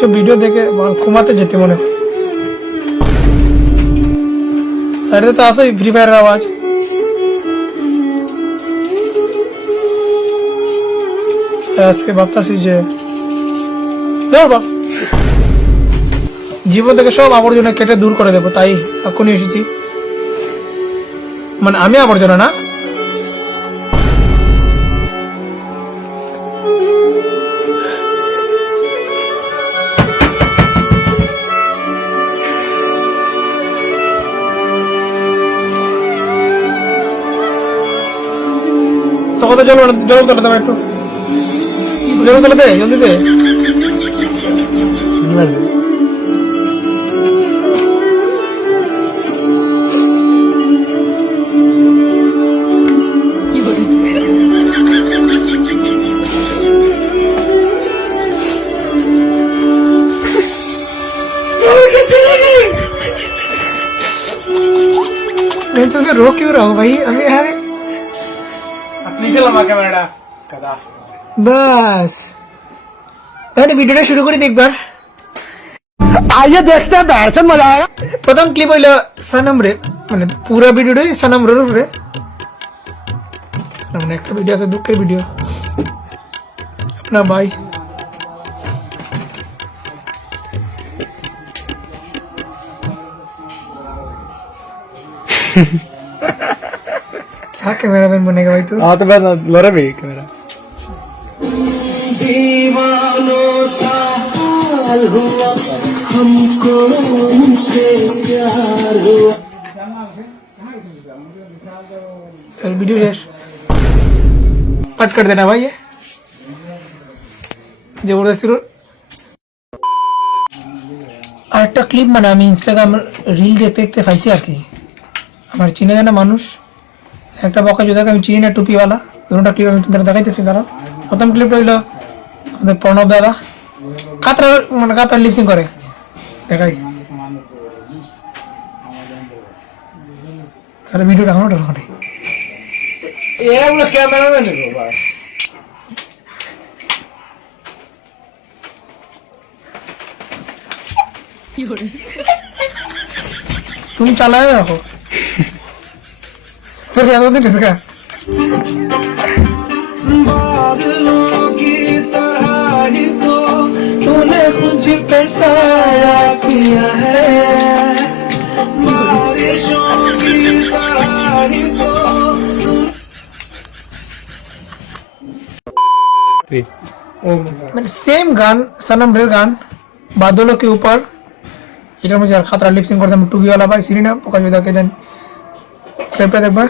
এইসব ভিডিও দেখে ঘুমাতে যেতে মনে হয়। সাইডে তো আসোই ফ্রি ফায়ারের আওয়াজ। আজকে ভাবতেছি যে দেখো জীবন থেকে সব আবর্জনা কেটে দূর করে দেবো, তাই এখনই এসেছি। মানে আমি আবর্জনা না, সকালে জল তোলা দেবে, একটু জল তোলা দে, জলদি দে। मैं तुम्हें रो क्यों रहा हूँ भाई? अभी अरे নিচে লম্বা ক্যামেরাটা কাদা बस তাহলে ভিডিওটা শুরু করে দেখবার। आइए देखते हैं बैठन मजा आएगा। প্রথম ক্লিপ হইলো সনম রে, মানে পুরো ভিডিওটাই সনম রে উপরে। মানে একটা ভিডিও আছে দুঃখের ভিডিও, अपना भाई क्या कैमरामैन बनेगा भाई तू? हाँ तो मैं लड़ा भी कैमरा दीवानों सा हाल हुआ हमको उनसे प्यार हुआ। वीडियो शेष कट कर देना भाई, ये जबरदस्ती আর একটা ক্লিপ মানে আমি ইনস্টাগ্রাম রিল দেখতে দেখতে পাইছি আর কি। আমার চিনে জানা মানুষ একটা বকা যোদাকে আমি চিনি না, টুপিওয়ালা। দুটোটা ক্লিপ আমি তোমাদের দেখাইতেছি। দাঁড়াও, প্রথম ক্লিপটা হইলো আমাদের প্রণব দাদা কাতরা, মানে কাতরা লিপসিং করে, দেখাই। সারা ভিডিওটা আমার ওখানে कैमरामैन तुम चलाए रखो तो क्या होता है इसका? बादलों की तरह ही तो तूने मुझ पे साया किया है, बारिशों की तरह ही तो। मैंने सेम गान सनम रे गान बादलों के ऊपर, এটার মধ্যে আর খাতরা লিপসিং করতে আমি টুপিওয়ালা ভাই চিনি না, পোকা জোদাকে জানি। স্টেপটা দেখবা।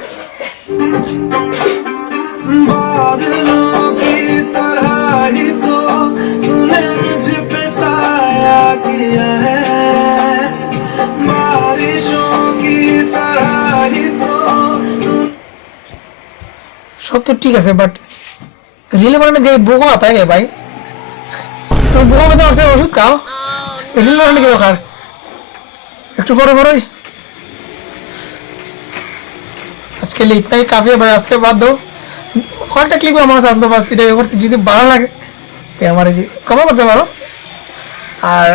সব তো ঠিক আছে, বাট রিল বানানে যে বোকা आता है ভাই, তো বোকা মতো আছে ওষুধ খাও, রিল বানানে কি দরকার? একটু পরে পরে আজকে ইतना ही काफी है भाई। আজকে বাদ দাও, কয়েকটা ক্লিপ আমার কাছে আসতো, বাস এটা করছি। যদি ভালো লাগে তো আমার যে কমেন্ট করতে পারো। আর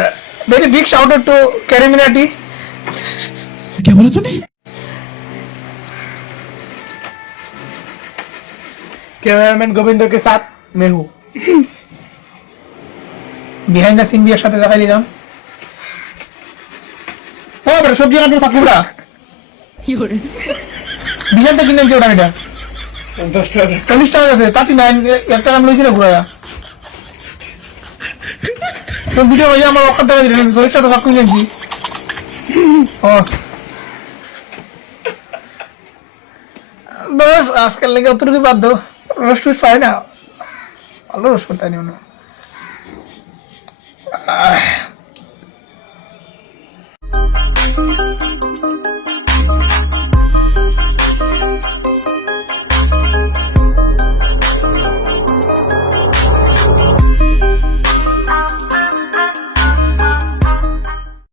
very big shout out to CarryMinati. क्या बोला तूने? कैमरामैन गोविंदो के साथ मैं हूँ। বিহাইন্ড দ্য সিন বিয়ের সাথে দেখাই দিলাম। ও বেটা সবজি কাটবো সাকুড়া বিহার থেকে কিনেছি ওটা, এটা 10 টাকা 40 টাকা আছে, 39 একটা দাম লইছিল ঘুরায়া। তো ভিডিও ভাই আমার অকাত টাকা দিলেন, 40 টাকা সব কিনেছি। बस आजकल लेके उतर की बात दो, रोस्ट पाए ना, ভালো রোস্ট করতে নিও না।